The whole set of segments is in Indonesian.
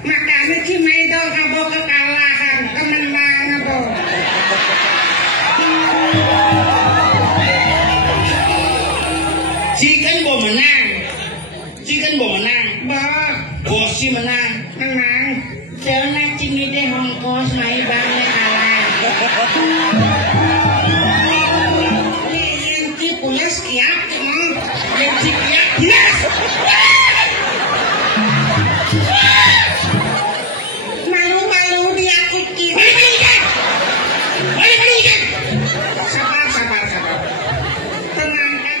Makanya ki medal kabo kekalahan, kemenangan apa? Cikan bo menang. Cikan bo menang. Bosi menang. Menang. Jangan cini deh hongkos mai bangnya kalah. Ini punya sekian, yang sekian yes. Malu-malu dia kiki. Malu-malu kan? Sabar. Tenangkan.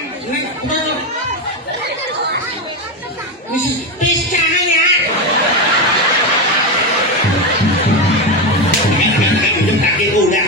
Please jangan ya. Kita kaki udah.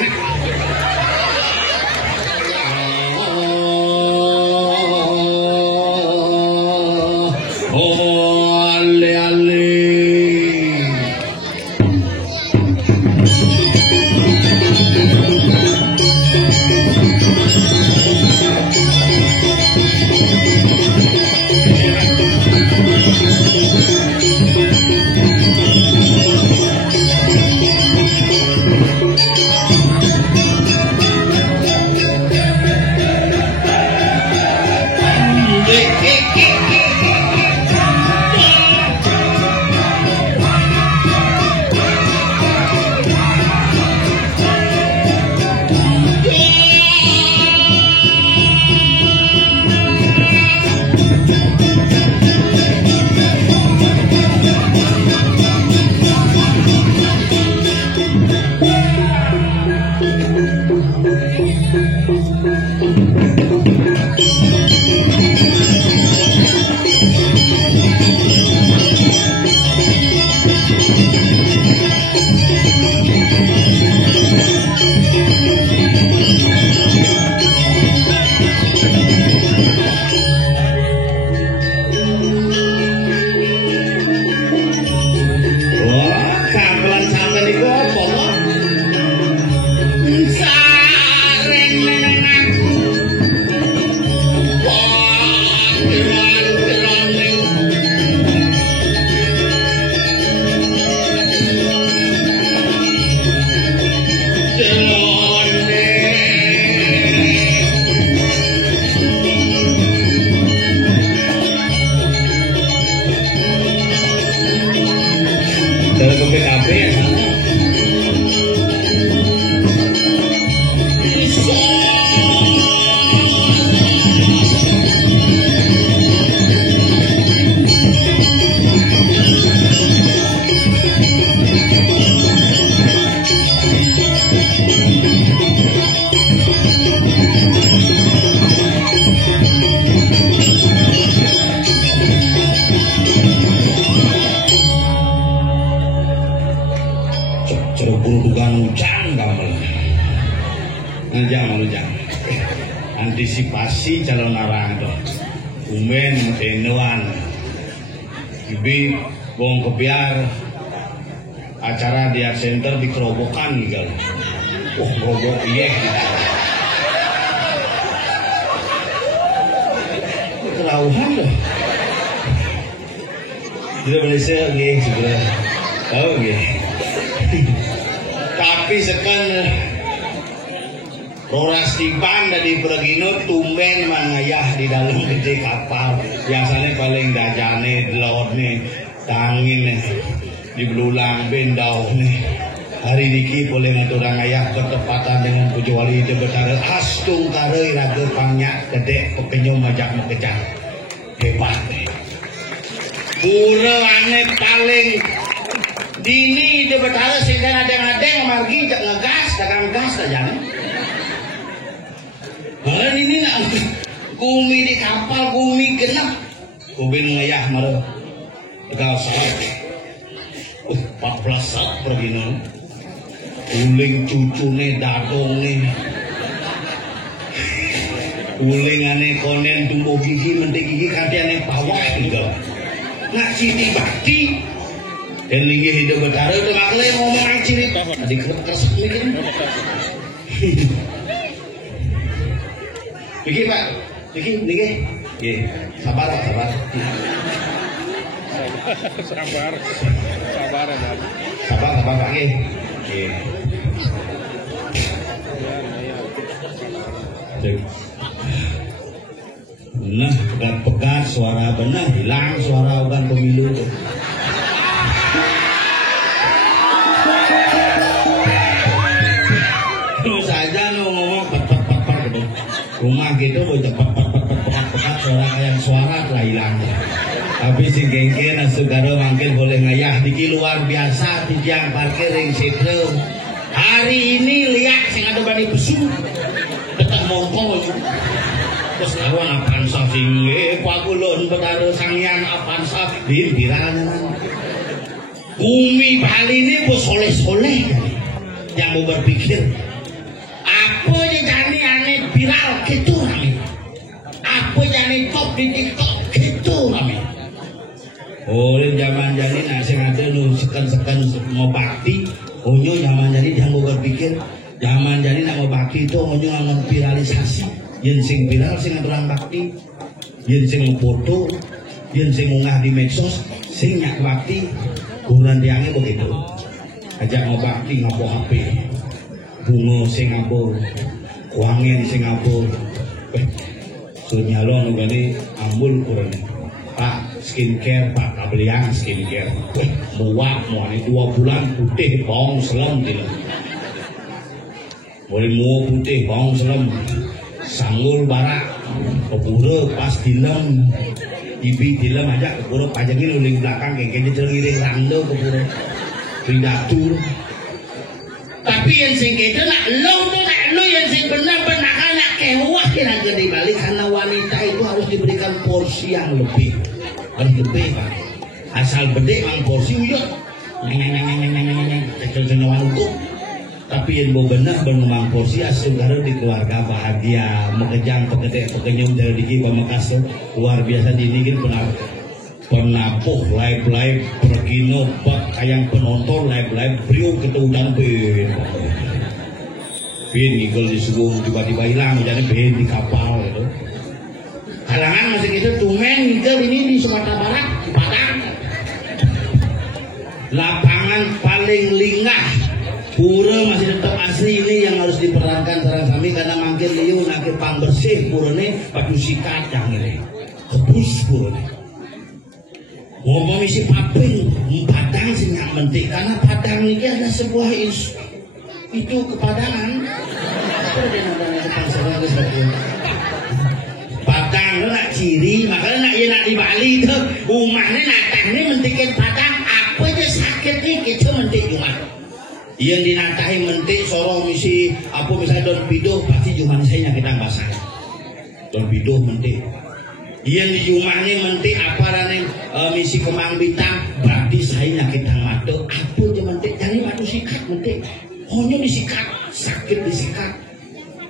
Antisipasi calon arang to umen tenuan ibi bong kebiar acara dia center di kerobokan gitu. Kerobok iya kelauhan loh tidak Malaysia gitu sebenarnya tahu gitu tapi sekarang Roras tiban dari Pergino tumben mangayah di dalam gede kapal biasanya paling dajane laut nih tangin di belulang bendau nih hari niki boleh ngaturang ayah bertepatan dengan pujuwali de betara astung karei raga pangnya gede pepenyum majak mengejar hebat nih pura aneh paling dini de betara sehingga ada margi tak ngegas dagang gas tak jangan. Hari ini nak kumi di kapal kumi genap, kumi ngayah malah tegal salat, 14 saat pergi nol, uling cucune dadong nih, uling aneh konen tumbuh gigi mentik gigi kaki aneh bawah juga, nak ciri bakti, dan lagi hidup betara itu makle ngomong ciri, di kertas mikir. Niki Pak, niki, sabar. Sabar ya. Sabar Pak nggih. Nggih. Nah, pegat-pegat suara benar hilang suara ugan pemilu tuh. Terus aja lu ngomong pet-pet-pet gitu. Rumah gitu lu pegat-pegat suara kayak suara telah hilang. Tapi si gengke nasugaro mungkin boleh ngayah diki luar biasa di tiang parkir yang situ. Hari ini lihat sing ada bani besu tetap mongko terus kawan Avanza singge pakulon betara sangyan Avanza bimbirana bumi Bali ini bu soleh-soleh yang mau berpikir apa jadi aneh viral gitu rame apa jadi top di TikTok gitu rame oleh zaman jadi nasi ada lu sekan-sekan mau bakti onyo zaman jadi yang mau berpikir zaman jadi nak mau bakti itu onyo ngangon viralisasi yang sing viral sing aturan bakti yang sing foto yang sing ngunggah di medsos sing nyak bakti kurang dianggap begitu ajak mau bakti ngapo HP bunga Singapura wangen Singapura sunyalon ugani ambul kurang Pak skincare Pak kabeliang skincare muak muani 2 bulan putih bong selem gitu boleh mua putih bong selem sanggul barak kepura pas dilem ibi dilem aja kepura pajangin uling belakang kayaknya teriring rando kepura pidatur tapi yang sing kaya nak lo yang sing benar-benar nak kewah kira gede balik karena wanita itu harus diberikan porsi yang lebih Pak asal bede mang porsi uyut neng tapi yang mau benar bermang porsi asal karena di keluarga bahagia mengejang pekenyum dari diki pamekasan luar biasa dinigin penapuh live pergino bak kayang penonton live brio kita udan bin ngigel di subuh tiba-tiba hilang jadi bin di kapal gitu kalangan masih gitu tumen ngigel ini di Sumatera Barat Padang lapangan paling lingah pura masih tetap asli ini yang harus diperankan sarang kami karena makin liu nakir pambersih pura ini padu sikat yang ini kebus pura ini ngomong isi paping Padang sih nggak mentik karena Padang ini adalah sebuah itu kepadangan Padang nak ciri makanya nak di Bali itu rumahnya natahnya mentikin Padang apa aja sakit nih kita mentik rumah yang dinatahi mentik sorong misi apa misalnya Don Pido pasti cuma saya nyakitan basah Don Pido mentik yang di rumahnya mentik apa rane misi Kemang Bintang berarti saya nyakitan mata apa aja mentik jadi matu sikat mentik hanya disikat sakit disikat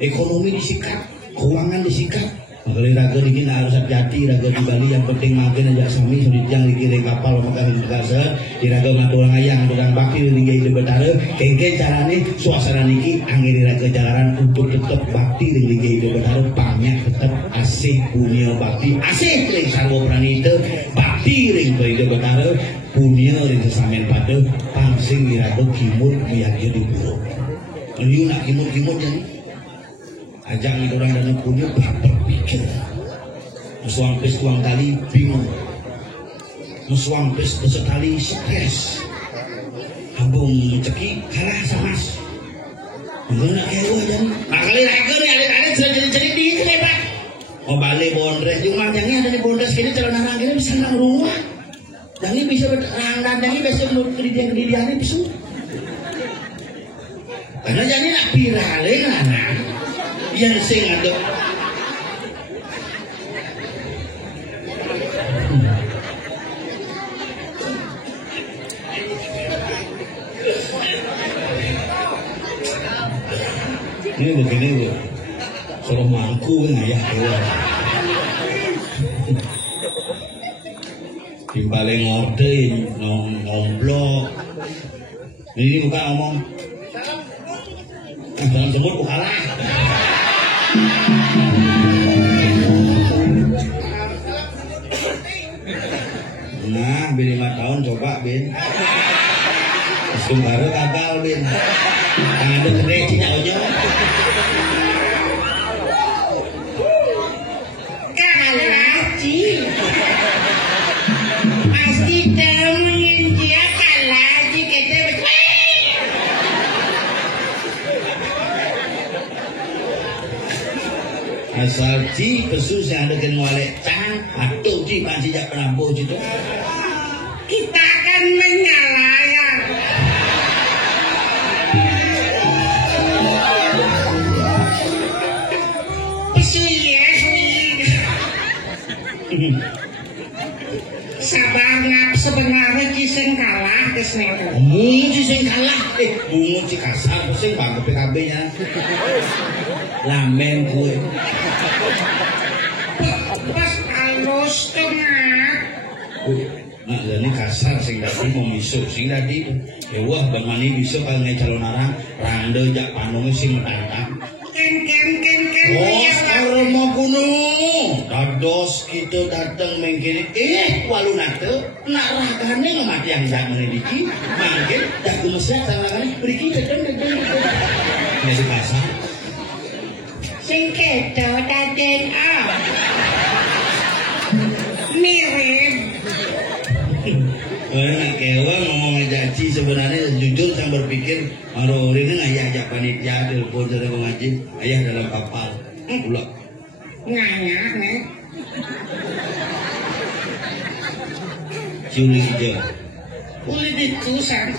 ekonomi disikat keuangan disikat makanya raga dikit harus hati-hati raga di Bali yang penting makin aja sami sudah yang dikirim kapal makan di Gaza di raga matulang ayang dan bakti di Betara kengke carane suasana niki angin raga jalanan untuk tetap bakti di Betara banyak tetap asih punya bakti asih ring sarwa pranita bakti ring Betara punya ring sesamen pada pangsing di raga kimur meyakir di buruk ini nak kimur jadi ajang itu orang dan punya berpikir musuang pes tuang tali bingung musuang pes sekali stres ambung ceki kalah sama enggak kayak gua jadi kali raga nih ada jadi di itu nih Pak mau balik bondres di rumah yang ada di bondres kini calon anak ini bisa nang rumah yang ini bisa berangkat yang ini besok menurut kedidian ini bisa karena jadi nak viralin anak yang sing ada ini begini loh suruh mangku ya dibalik ngorde ngomblok ini bukan ngomong dalam semut bukalah Nah, bin 5 tahun coba bin. Baru gagal bin. Ada gede cina aja. Kalah Ci. Pasti temuin dia kalah Ci kita betul. Asal Ci pesus yang ada kan walek cang atau Ci pan sejak perambo situ. Kita akan mengalah ya. Sabar ngap sebenarnya Cisen kalah ke sini. Bungu Cisen kalah, bungu Ci kasar, pusing bang PKB nya. Lamen gue. Pas halus tengah. Nah, jadi kasar sing tadi mau misuk sing tadi. Ya wah, bang mani misuk kalau ngai calon arang, rande jak panungnya sing mentantang. Ken. Oh, sekarang mau kuno. Dados kita datang mengkini. Walu nate, nak ragane ngamati yang jak meneliti. Mungkin dah kumesat sama kali. Beri datang. Jadi kasar. Sing kedo daden mirip. Nak kewa ngomong ngaji sebenarnya jujur saya berpikir maro ini ayah ajak panitia telepon dari mengaji ayah dalam kapal pulang Nganyak nih. ciuli hijau Kulit itu san.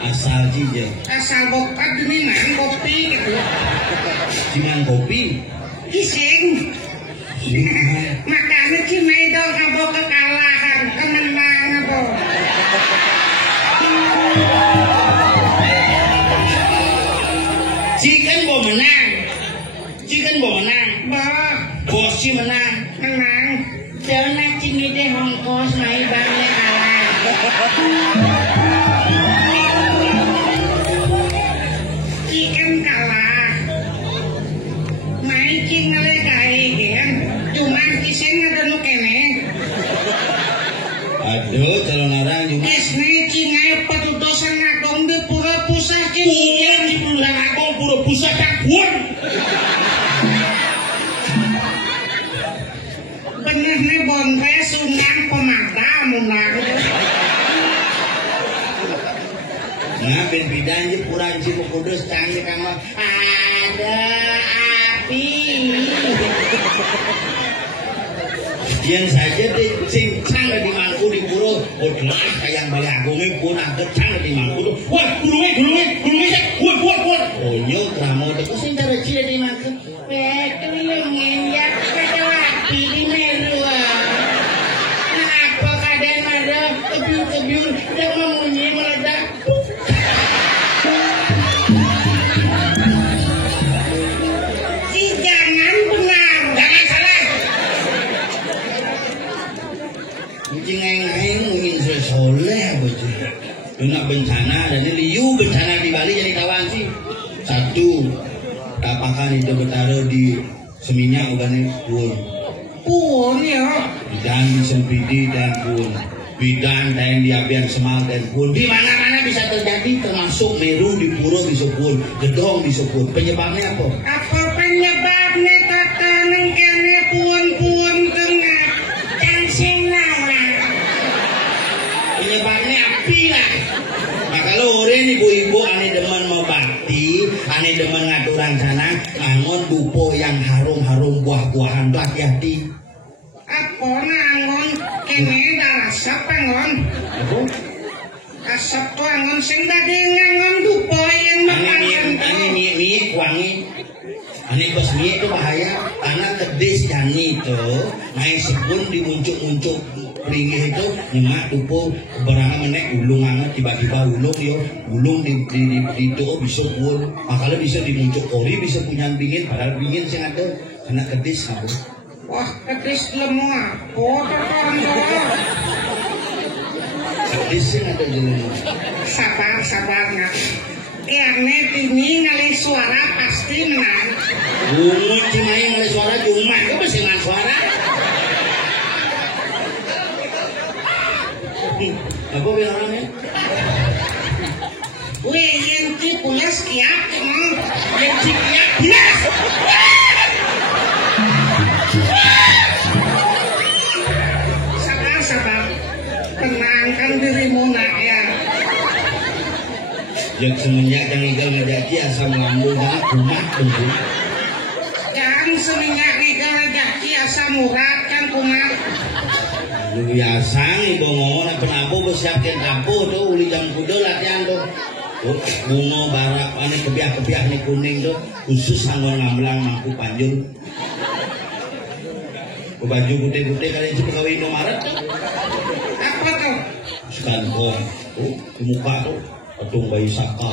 asal hijau Asal bokat deminan kopi gitu. cuman kopi Kising. Makanya cimai dong abo kekalahan kemenangan abo. Cikan mau menang Bah, bosi menang menang. Jangan cimi deh hongkos mai bangnya kalah. Cikan kalah. Mai cing ngale kai gen. Cuman kiseng ada nu kene. aduh calon orang juga Esne cingai petutosan agong di pura pusat cing. di pulang aku pura pusat kakuan Bener nih bonre sunang pemata munang. nah ben bidan je pura cipu kudus canggih kamu Ada api. yang saja deh cincang di mangku di pura bodlah kayak balik agungnya pun agak cang di mangku wah gulungnya wah onyo kramo itu sing cara cile di mangku Betul yang ngenyak kata api di meru. Nah apa kadang ada kebiur dan memunyi meledak. Si jangan benar. jangan salah kucing ngaing ingin soleh betul kena bencana dan ini liu bencana di Bali jadi kawan sih satu tapakan itu bertaruh di seminyak organik pun Pun ya. bidan sempidi dan pun bidan dan diabian semal dan pun di mana-mana bisa terjadi termasuk Meru di Puro bisa pun Gedong bisa pun penyebabnya apa? Apa penyebabnya kata nengkene pun tengah dan sinala. Penyebabnya api lah. Nah kalau orang ibu-ibu ane demen mau bakti, ane demen ngaturan sana, ngangon dupo yang harum-harum buah-buahan tuh hati-hati. Apa nangon kene darasap angon. Apa? Asap tuh angon sing tadi ngangon dupo yang Ane mie wangi. Ane bos mie itu bahaya karena kedes jani itu naik sepun dimuncuk-muncuk peringih itu nyemak dupo barang menek ulung anget tiba-tiba ulung di itu bisa pun makanya bisa dimuncuk ori bisa punya pingin padahal pingin sing ada kena kedes apa? Wah ketis lemu apa terkondor. Kedes sing ada jelema. Sabar nak. Karena ini ngali suara pasti menang. Bunyi cimai oleh suara cuma itu masih ngan suara. Apa bilangnya? Wih, yang di pulas kiat, yang di kiat pulas. Sabar, tenangkan dirimu nak ya. Yang semenjak yang igal ngajaki asam lambung dan kumat tentu. Jangan semenjak igal ngajaki asam urat kan kumat. Lu biasa ibu ngomong kenapa bersiapkan kampung tuh uli jam kuda latihan tuh. Bunga barak ini kebiak-kebiak nih kuning tuh khusus anggon ngamblang mampu panjul. Baju putih-putih kali itu pegawai Indomaret tuh. Apa tuh? Sekantor tuh di muka tuh patung bayi saka.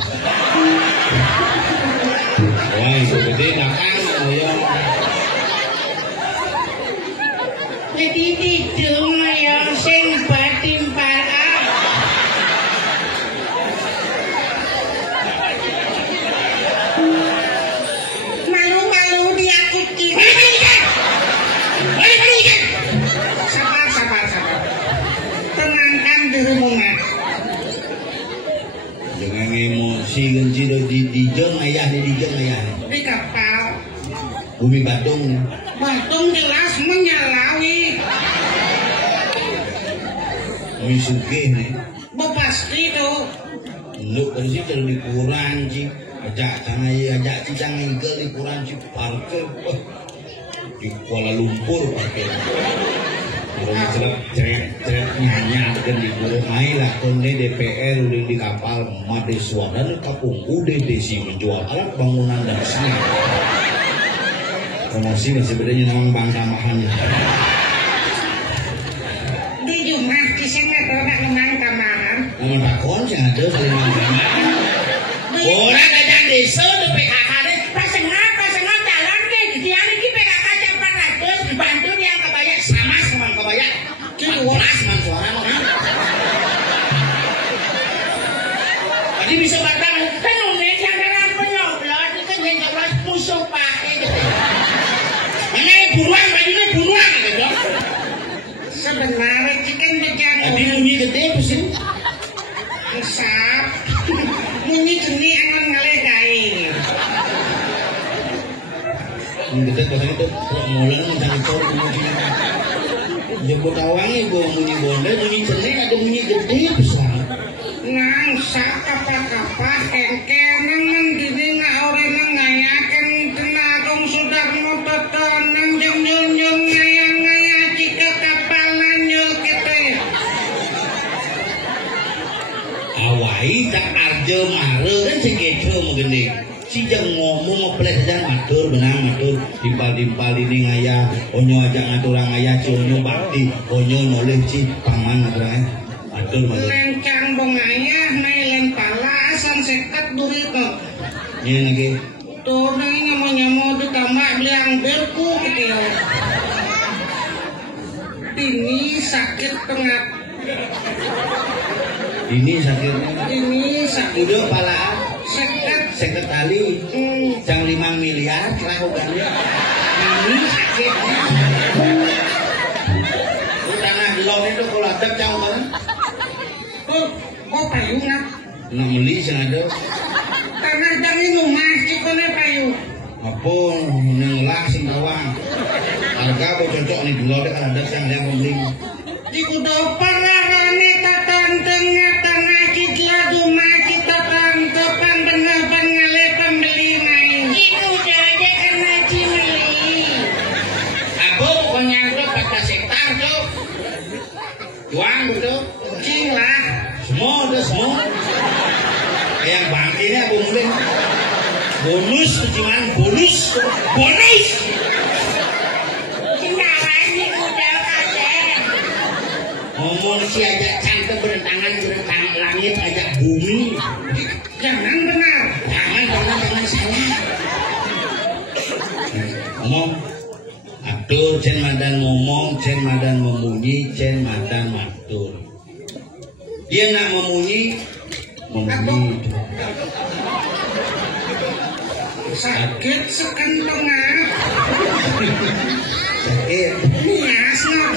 Wah itu gede belakang ya. Jadi tidur yang sing batin parah. Malu-malu diakiti. Sabar. Tenangkan dirimu nak. Jangan emosi genci di jeng ayah. Di kapal. Bumi Badung. Batung jelas menyalawi. Bumi Sugih nih. Pasti tuh. Lu dari situ dikurang sih. Ajak cicang igel dikurang sih parkir. Di Kuala Lumpur parkir. Kalau ceret nyanyi dengan di Pulau Mai lah. Kalau DPR udah di kapal Madeswa dan kapung udah desi menjual alat bangunan dan seni. Promosi masih bedanya nama bang tambahannya. Di Jumat kisahnya kalau tak menang tambahan. Nama takon sih ada saling tambahan. Orang aja desa udah PKK deh. Pasengah jalan deh. Dia ini PKK jam 400 dibantu dia kebayar sama Kebayang. Keras man suara mah. Tadi bisa batang kan unik yang orang penyoblot itu kan nyoblos musuh pakai gitu. Ini buruan gitu. Sebenarnya chicken bejan. Tadi bunyi gede pusing. Usap. Bunyi geni akan ngelegai. Gede pasang itu mulan mencari cor kemudian. Jemput awangi gua bunyi bonda bunyi cenik ada bunyi gede besar. Ngangsak kapal-kapal engkenang mendini ngaurin ngayakin tenagong Sudarmo tetanang jeng nyul ngaya jika kapalan nyul kete. Awai tak arjo mare kan segitu begini. Si jeng ngomong ngeples aja matur benang matur dimpal ini ngaya onyo aja ngaturang ngaya si onyo bakti onyo noleh si paman ngaturang matur. Lencang bongaya mailen pala asam seket durito. Ini lagi. Tuh nang nyamo ditambah beliang berku gitu. Ini sakit tengah. Ini sakitnya. Ini sakit. Udah palaan. Seket kali. Jam 5 miliar lakukannya. Ini sakitnya. Tanah gelap itu kalau ada jauh kan? Oh payung nak. Nak beli sih ada. Tanah dari rumah cikone payung. Apa ngelak sing bawang. Harga apa cocok nih dulu ada kan ada yang membeli. Di kudo pararane tatan tengah tanah kita rumah kita tante pandengah pangale pembeli main. Itu aja kan ngaji beli. Apa pokoknya itu pada sektar tuh. Juang betul. Cila. Semua udah semua. Yang bangki ini aku mungkin bonus cuman bonus. Ini udah kadang. Ngomong si ajak cantik berentangan langit ajak bumi. Jangan benar. Jangan salah. Ngomong. Atur cen madan ngomong, cen madan memunyi, cen madan matur. Dia nak memunyi. Sakit sekentengah. Sakit. Nias nak.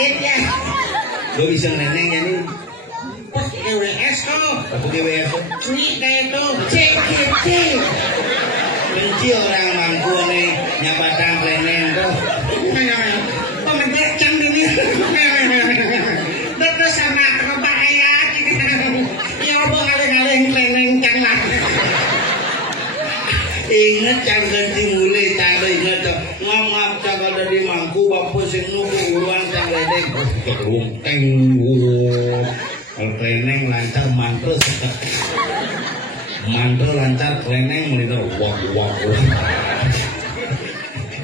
sakit ya. Gue bisa neneknya nih. Pas GWS tuh. Aku GWS tuh. Ini kayak itu CGT. Benci orang mangku nih nyabatan neneng tuh. Pemecam ini. Betul sama berbahaya. Ya Allah kali-kali neneng jangan. Ingat jangan dimulai tanda ingat tuh. Ngap jangan dari mangku bapak sing nunggu uruan jangan deh. Kerum tenggu. Kalau treneng lancar mantel sedap. Mantel lancar treneng meniru wah.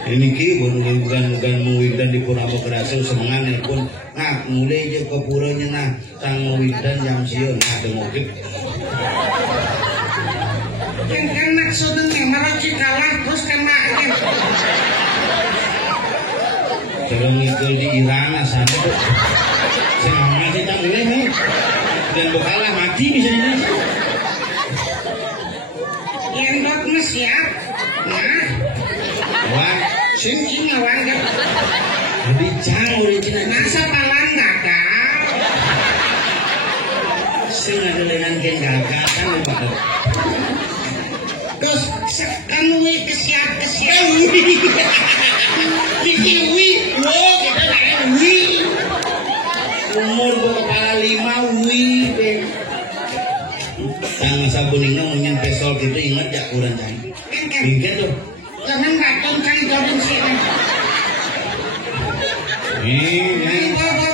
Ini ki bukan muwidan di Purama Kerasa semangan pun nah mulai je ke puranya nah sang muwidan jam siun ada ngokip. Yang kan maksudnya meroci kalah terus kena. Kalau ngikul di Irana sana tuh. Semangat kita boleh nih. Dan bekalah mati misalnya. Yang dot mas siap. Nah. Wah, Singking awan kan. lebih jauh di Cina. Nasa palang gak Sing ada dengan ken gagak kan lupa. terus kamu kesiap. Dikiwi, wow kita tak wi. Umur kepala 5 wih. Sang sabuningna munyen pesol gitu ingat ya kurang cai. Ingat tuh. Jangan baton cari jodoh sih. Ini Bawa.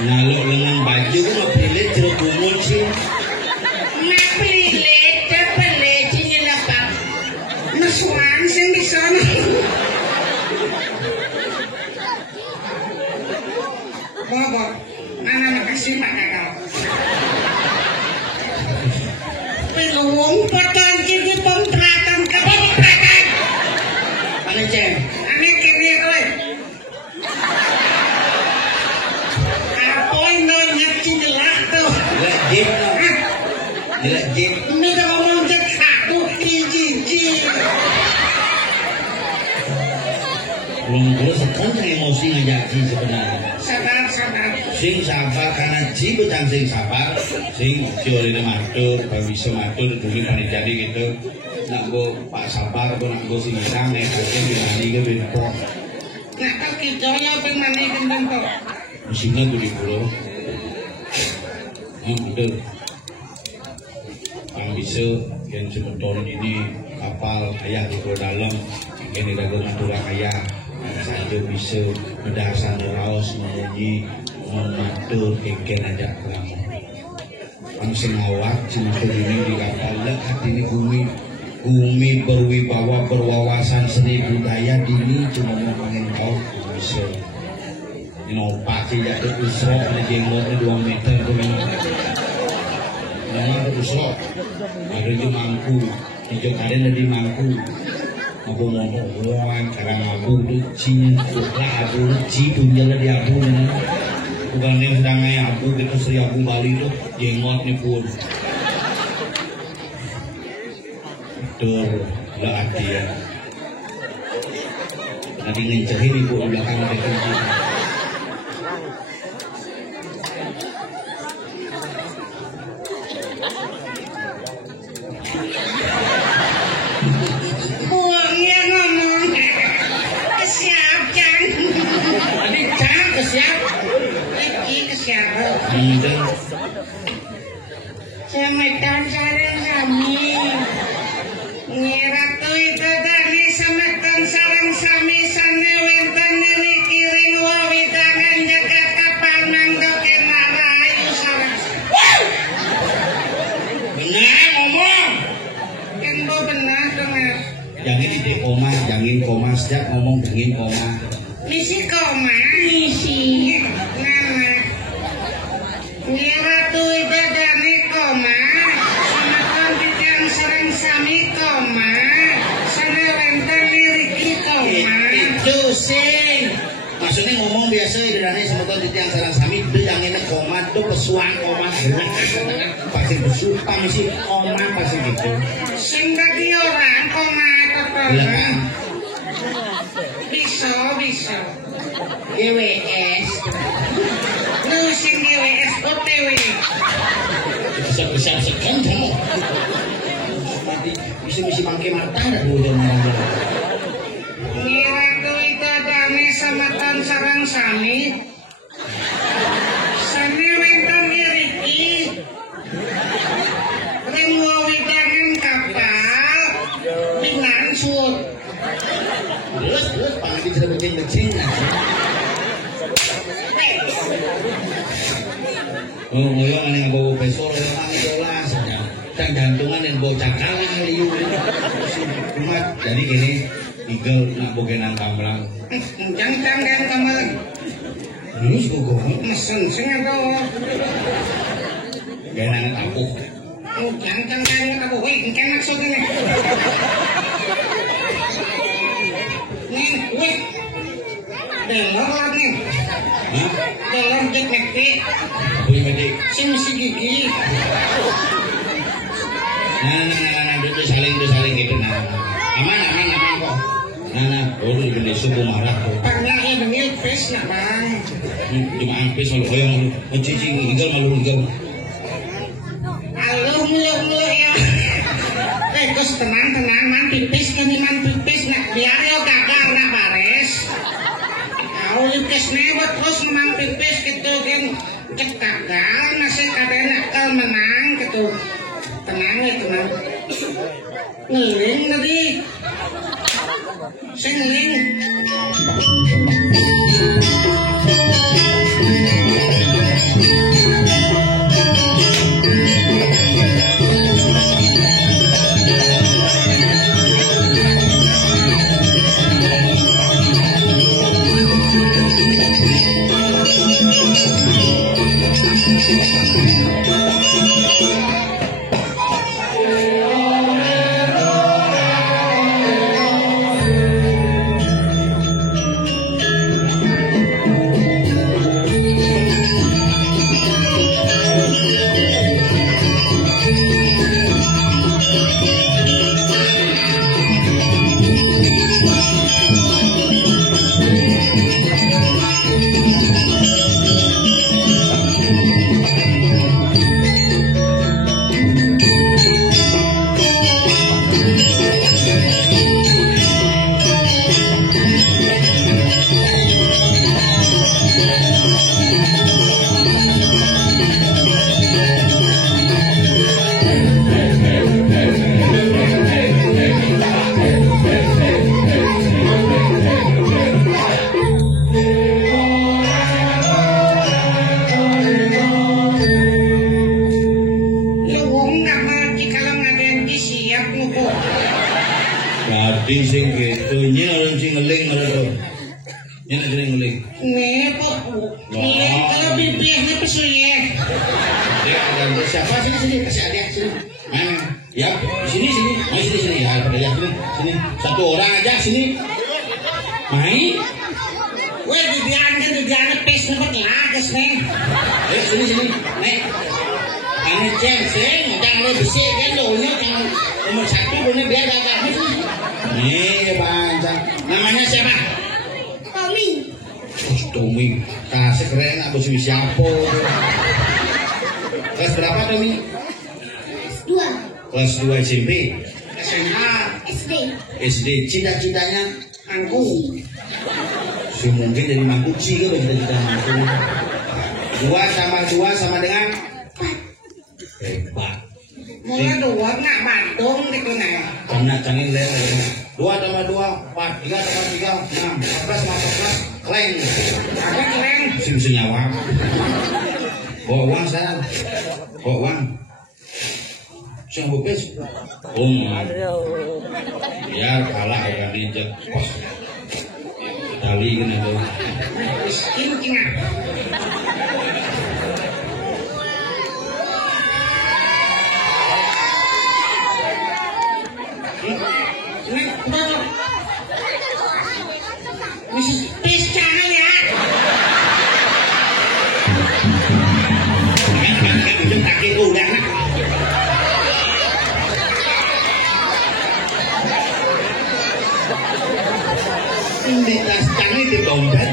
ngalok lengan baju kan mau pilih jeruk kumul sih. Napilit, terpelit, sinilapang. Nasuan sing bisa. Bawa. Anak kasih mak kakak. Pelung potong jadi pemperatan kepemperatan. Mana ceng? Aneh kiri oi. Apa yang ngaji jelas tuh? Jelek jip. Ini udah ngomong aku hiji. Belum terus sekarang saya emosi ngajaki sebenarnya. Sabar. Sing sabar karena ji bukan sing sabar. Sing ciolina matur, bisa matur, mungkin kan jadi gitu. Nak go pak sabar, go nak go sing sang, mungkin dimani ke bentuk. Nah kalau kidonya pengen gendeng tuh. Musimnya gue di pulau. Betul. Yang bisa yang sebetulnya ini kapal ayah di pulau dalam, ini dagang aturan ayah. Saja bisa berdasar raus menyanyi mematur kengken aja kamu. Kamu sengawak cuma ini di kapal hati ini bumi berwibawa berwawasan seni budaya dini cuma mau pengen kau bisa. Ini opak sih jatuh usrok ada jenggotnya 2 meter itu memang. Nama ada usrok ada juga mampu hijau kalian ada di mampu. Aku mau ngomong karena aku lucu, aku lucu punya lah dia aku ni. Bukan yang sedang aku gitu Sri Abu Bali tu jenggot ni pun. Betul lah dia. Nanti ngencerin ibu belakang ada kunci. Semetan sareng sami. Nyiratu itu dari semetan sareng sami sane wenten niki ring wawidangan jaga kapal manggo kenara ayu sareng. Benar ngomong. Kenbo benar dengar. Jangan ide koma, jangan koma sejak ngomong jangan koma. Misi koma, misi. Nama. Nyiratu itu dari koma. Semetan bidang sareng sami koma. Sane wenten niki koma. Itu sing. Maksudnya ngomong biasa idrane semoga titiang sarang sami itu jangan koma itu pesuang koma. Pasti besuh pamisi koma pasti gitu. Sing dadi orang koma tatanan. Bisa. GWS. Lu sing GWS OTW. Bisa kamu. Misi mangke mata ada dulu jangan. Mira tuh itu ada sama tan sarang sani. Sani wentong iriki. Ringwo widangan kapal. Dengan sud. Terus panggil sudah becing. Oh, ngoyong ning nggo besol mang jelas. Dan gantungan yang bocah kalah liu. Cuma jadi gini, igel nak bogenang kamlang. Jangan kamlang. Ini sugo. Mesen sing apa? Genang tapuh. Jangan tapuh. Wih, kan maksudnya. Nih, wih. Delor lagi. Hah? Delor cek metik. Boleh medik. Sing mesti gigi. Nah, itu saling gitu nah. Aman kok. Nah, udah gede suku marah tuh. Pernah ya bengil pes nak bang. Cuma ampis malu hoyong lu. Cicing igel malu igel. Halo mulu ya. Terus tenang man pipis nak biar yo gagal nak bares. Kau lukis nebot terus memang pipis gitu kan cek gagal nasi kadang nakal menang gitu. Tenang. Ngeling tadi. Saya ngeling. Gading sing gitu, nyeling sing ngeling ngeling. Nyeling. Nih, kok. Nih, kalau bibirnya pesuye. Dia ada siapa sini kasih adik sini. Mana? Ya, sini. Main sini. Ya, pada ya sini. Satu orang aja sini. Main. Weh, didiangan pes dapat lagas nih. Ayo sini. Nek. Ane ceng, jangan lo besi kan lo yang nomor 1 punya biar gak habis. Nih, panjang. Namanya siapa? Tommy. Kasih keren apa sih siapa? Kelas berapa Tommy? Kelas 2 SMP. SMA. SD. Cita-citanya Angku. mungkin jadi mangkuci ke cita-citanya. 2 sama dengan hebat. Mulai 2 nak Bandung gitu nih. Karena canggih lele. 2 tambah 2, 4, 3 tambah 3, 6, 14, kleng. Apa keren? Sing nyawa. Bawa uang saya. Bawa uang. Sing bukis. Biar kalah kan injek. Kali kena tuh. Miskin kena. Di tas canggih di dompet.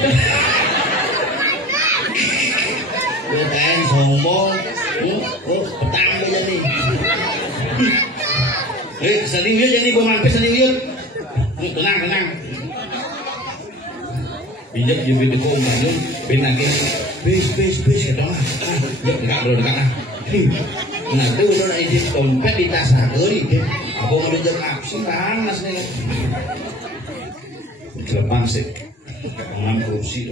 Betain sombong. Oh, petang aja nih. Sedih yuk jadi pemampir sedih yuk. Tenang. Bijak juga di komando, benangin, bis gitu lah. Dekat lah. Nah itu udah ide dompet di tas aku nih. Apa mau dijak absen panas nih. Celepang sih, mengambil korupsi.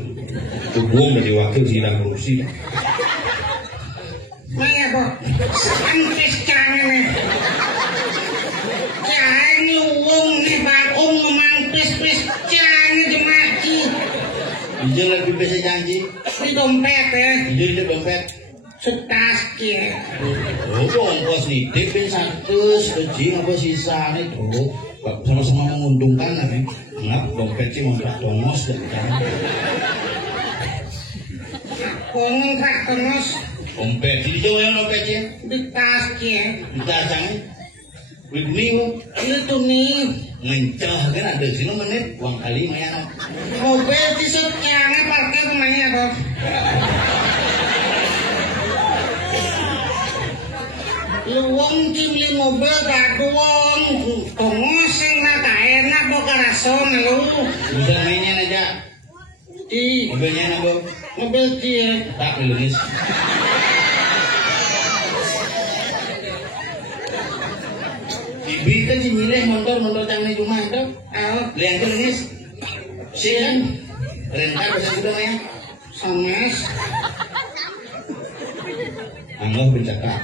Tubuh menjadi wakil sidang korupsi. Maya kok, sampai sekarang jangan luwung nih bakung memang pes jangan jemaki. Ijin lagi bisa janji. Di dompet ya. Ijin di dompet. Setas kia. Oh, ongkos nitipin 100, kecil apa sisa itu. Sama-sama menguntungkan lah nih. Enggak, dompet sih ngontrak tongos dan Kontrak tongos. Dompet, di jauh yang dompetnya? Di tas kia. Di tas jangan. Begini kok. Itu nih. Ngencah kan ada sini menit uang kali mayan. Mobil disut kiannya parkir Maya kok. Luwung cimli mobil gak duwong. Tongos yang gak enak kok karason lu. Bisa mainnya aja. Di Mobilnya nabok. mobil kia. Tak lulus. Ibu kan si milih motor canggih rumah itu. Lihat ke lulus. Sian. Rentak bisa sudah ya. Sames. Anggap bercakap.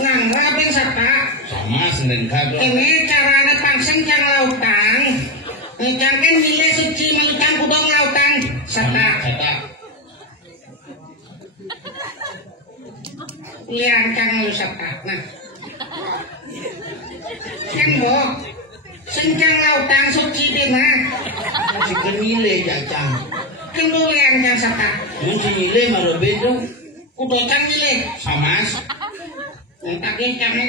Nanggapin sapa. Sama serentak. Ini caranya pangseng cang lautang. Ngecangkan milih suci melutang kudong lautang. Sapa. Kata. Liang kang lu sapa. Nah. Kan bo. Sencang lautang suci di mah. Si milih jacang. Kan lu liang kang sapa. Mun si milih malah beda. Udah kan milih. Sama. Tapi kami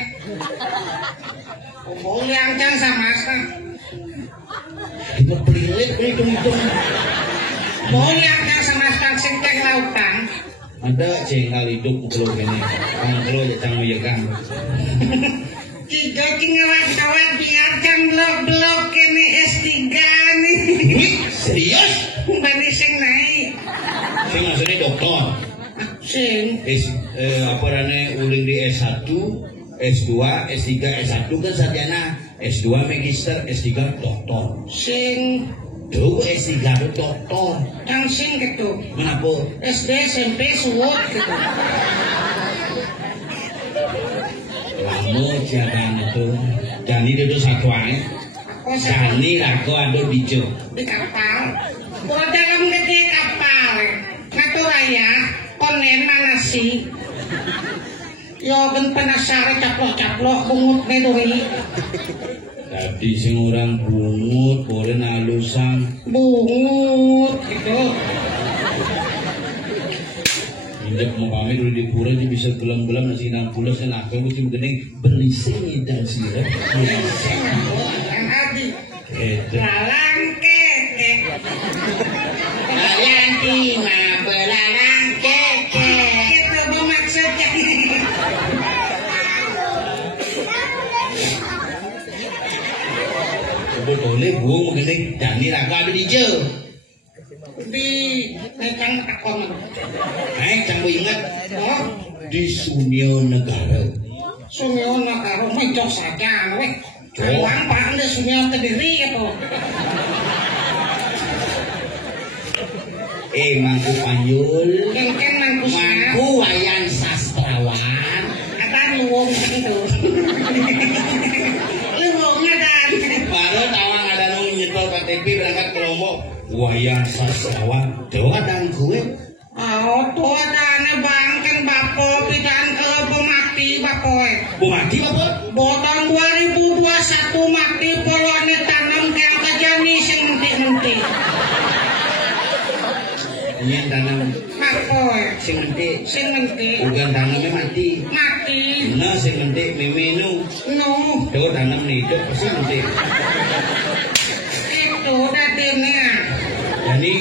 boleh angkang sama kan? Kita pelit hitung. Boleh angkang sama kan sengkang lautan. Ada jengkal hidup kalau gini. Kan kalau jacang meyegang. Tiga kingawat biar jang blok ini S3 nih. Serius? Bani sing naik. Saya maksudnya dokter. Sing. Apa namanya uling di S1, S2, S3, S1 kan sarjana, S2 magister, S3 doktor. Sing. Tuh S3 itu doktor. Yang sing gitu. Kenapa? SD SMP suwut gitu. Lama jangan itu. Jani itu satu aja. Oh, saya Jani laku ada dijo. di kapal. Kalau dalam gede kapal, ngatur raya, konen mana sih? Yo ben penasaran caplok bungut medoi. Tadi sing orang bungut, koren alusan. Bungut gitu. Indek mau pamit dulu di pura dia bisa gelam-gelam nasi 60 sen aku mesti begini berising dan sirap. Yang adi. Itu. Lalang keke. Lalang lima belalang keke. Itu bermaksudnya. Boleh buang begini Jani laku ada dijo. Di nekang takon. Cang ingat Oh, di Sunio Negara. Sunyo nakaro mencok saja weh. Kawan pak anda Sunyo Kediri gitu. Mangku Panyul. Kengkeng mangkusnya. Mangku Wayan Sastrawan. Ada luwung gitu. Luwungnya dan. Baru tawang ada nung nyetor KTP berangkat ke Lombok. Wayan Sastrawan. Dewa dan gue. Oh, tua dana bangken bapo pidan pemati bapoe. Mati apa? Botong 2021 mati polone tanam kang kejani sing menti-menti. Ini tanam Bapoe sing menti. sing menti. Bukan tanamnya mati. Mati. Nah sing menti memenu. No. Itu tanam nih, itu pasti nanti. Itu tadinya. Jadi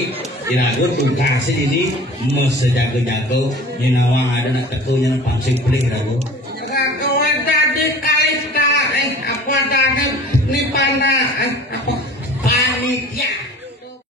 irago tugas ini mesti jago-jago nyinawang ada nak tekunya pangsip pelih rago. Rago tadi kali apa tadi ni panda apa